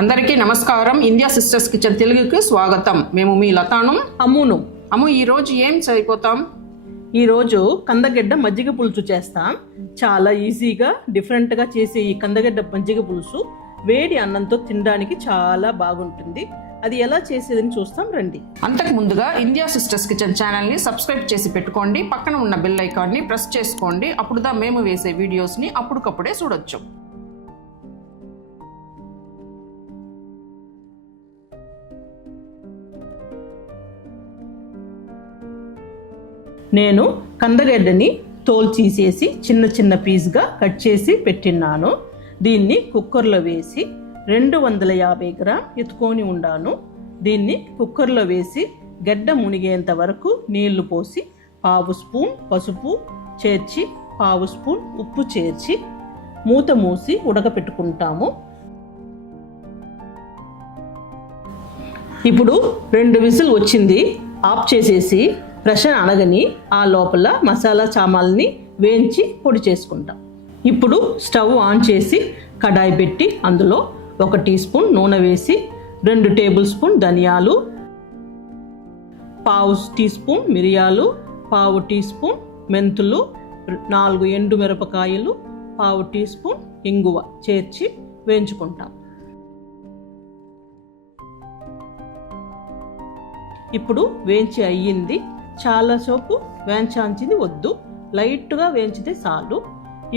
అందరికీ నమస్కారం. India sisters kitchen తెలుగుకి స్వాగతం. మేము మీ లతాను, అమ్మును. ఈ రోజు ఏం చేయబోతాం? ఈరోజు కందగడ్డ మజ్జిగ పులుసు చేస్తాం. చాలా ఈజీగా డిఫరెంట్గా చేసే ఈ కందగడ్డ మజ్జిగ పులుసు వేడి అన్నంతో తినడానికి చాలా బాగుంటుంది. అది ఎలా చేసేదని చూస్తాం రండి. అంతకు ముందుగా ఇండియా సిస్టర్స్ కిచెన్ ఛానల్ని సబ్స్క్రైబ్ చేసి పెట్టుకోండి. పక్కన ఉన్న బెల్ ఐకాన్ని ప్రెస్ చేసుకోండి. అప్పుడుదా మేము వేసే వీడియోస్ని అప్పటికప్పుడే చూడొచ్చు. నేను కందగడ్డని తోలు తీసేసి చిన్న చిన్న పీస్గా కట్ చేసి పెట్టినాను. దీన్ని కుక్కర్లో వేసి 250 గ్రామ్ ఎత్తుకొని ఉండాను. దీన్ని కుక్కర్లో వేసి గడ్డ మునిగేంత వరకు నీళ్లు పోసి 1/2 స్పూన్ పసుపు చేర్చి 1/2 స్పూన్ ఉప్పు చేర్చి మూత మూసి ఉడకపెట్టుకుంటాము. ఇప్పుడు 2 విజిల్ వచ్చింది. ఆఫ్ చేసేసి ప్రెషర్ అనగని ఆ లోపల మసాలా సామాన్ని వేయించి పొడి చేసుకుంటాం. ఇప్పుడు స్టవ్ ఆన్ చేసి కడాయి పెట్టి అందులో 1 టీ స్పూన్ నూనె వేసి 2 టేబుల్ స్పూన్ ధనియాలు, 1/2 టీ స్పూన్ మిరియాలు, 1/2 టీ స్పూన్ మెంతులు, 4 ఎండుమిరపకాయలు, 1/2 టీ స్పూన్ ఇంగువ చేర్చి వేయించుకుంటాం. ఇప్పుడు వేయించి అయ్యింది. చాలా సేపు వేయించాల్సింది వద్దు, లైట్గా వేయించితే చాలు.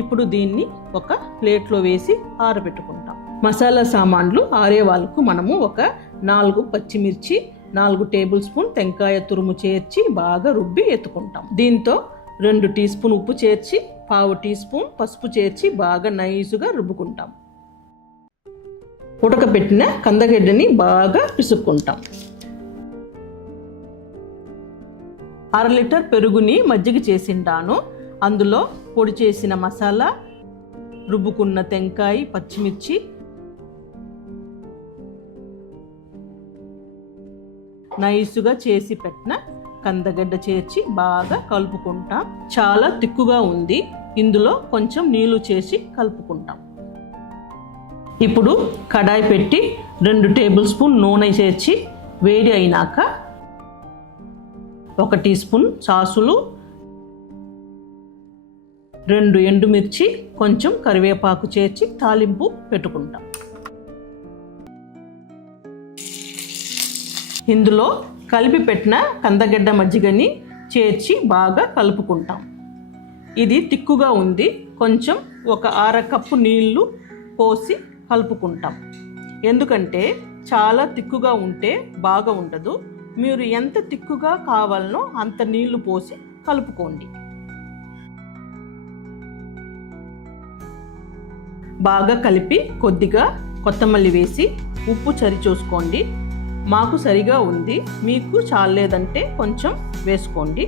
ఇప్పుడు దీన్ని ఒక ప్లేట్లో వేసి ఆరబెట్టుకుంటాం. మసాలా సామాన్లు ఆరే వాళ్ళకు మనము ఒక 4 పచ్చిమిర్చి, 4 టేబుల్ స్పూన్ టెంకాయ తురుము చేర్చి బాగా రుబ్బి ఎత్తుకుంటాం. దీంతో 2 టీ స్పూన్ ఉప్పు చేర్చి 1/2 టీ స్పూన్ పసుపు చేర్చి బాగా నైసుగా రుబ్బుకుంటాం. ఉడకబెట్టిన కందగడ్డని బాగా పిసుక్కుంటాం. 1/2 లీటర్ పెరుగుని మజ్జిగ చేసింటాను. అందులో పొడి చేసిన మసాలా, రుబ్బుకున్న టెంకాయ, పచ్చిమిర్చి, నైసుగా చేసి పెట్టిన కందగడ్డ చేర్చి బాగా కలుపుకుంటాం. చాలా తిక్కుగా ఉంది. ఇందులో కొంచెం నీళ్లు చేసి కలుపుకుంటాం. ఇప్పుడు కడాయి పెట్టి 2 టేబుల్ స్పూన్ నూనె చేర్చి వేడి అయినాక 1 టీ స్పూన్ సాసులు, 2 ఎండుమిర్చి, కొంచెం కరివేపాకు చేర్చి తాలింపు పెట్టుకుంటాం. ఇందులో కలిపి పెట్టిన కందగడ్డ మజ్జిగని చేర్చి బాగా కలుపుకుంటాం. ఇది తిక్కుగా ఉంది. కొంచెం ఒక 1/2 కప్పు నీళ్లు పోసి కలుపుకుంటాం. ఎందుకంటే చాలా తిక్కుగా ఉంటే బాగా ఉండదు. మీరు ఎంత తిక్కుగా కావాలనో అంత నీళ్లు పోసి కలుపుకోండి. బాగా కలిపి కొద్దిగా కొత్తమల్లి వేసి ఉప్పు చూసుకోండి. మాకు సరిగా ఉంది, మీకు చాలేదంటే కొంచెం వేసుకోండి.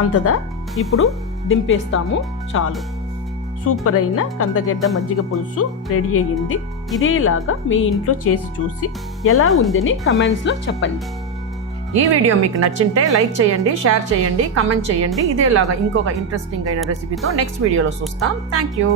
అంతదా ఇప్పుడు దింపేస్తాము. చాలు. సూపర్ అయిన కందగడ్డ మజ్జిగ పులుసు రెడీ అయ్యింది. ఇదేలాగా మీ ఇంట్లో చేసి చూసి ఎలా ఉందని కమెంట్స్లో చెప్పండి. ఈ వీడియో మీకు నచ్చింటే లైక్ చేయండి, షేర్ చేయండి, కమెంట్ చేయండి. ఇదేలాగా ఇంకొక ఇంట్రెస్టింగ్ అయిన రెసిపీతో నెక్స్ట్ వీడియోలో చూస్తాం. Thank you.